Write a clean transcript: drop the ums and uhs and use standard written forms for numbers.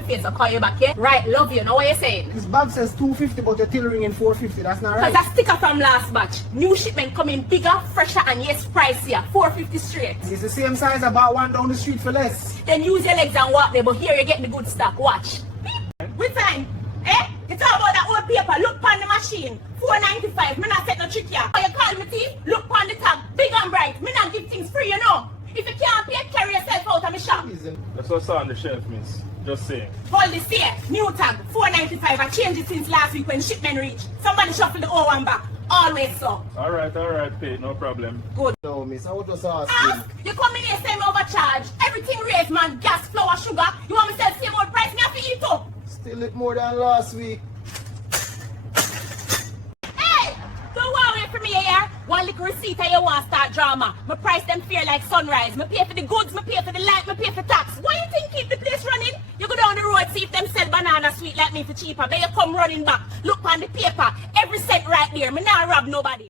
my face, I'll call you back, yeah? Right, love you. Know what you're saying? This bag says 250, but you're still ringing 450. That's not right. Because a sticker from last batch. New shipment coming bigger, fresher, and yes, pricier. 450 straight. It's the same size, about one down the street for less. Then use your legs and walk there, but here you get the good stock. Watch. With time, eh? You talk about that old paper, look on the machine. $4.95, me not set no trick here. You call me team, look on the tag, big and bright. Me not give things free, you know. If you can't pay, carry yourself out of my shop. That's what's on the shelf, miss. Just saying. Hold this here, new tag, $4.95. I changed it since last week when shipment reached. Somebody shuffle the O1 back. Always so. Alright, pay, no problem. Good. No, miss, I was just asking. Ask, you come in here, same overcharge. Everything raised, man. Gas, flour, sugar. You want me to sell the same old price? Me have to eat up. Still it more than last week. Hey! Don't worry for me here. One little receipt and you want to start drama. Me price them fair like sunrise. Me pay for the goods, me pay for the light, me pay for tax. Why you think keep the place running? You go down the road, see if them sell banana sweet like me for cheaper. Then you come running back. Look on the paper. Every cent right there. Me not rob nobody.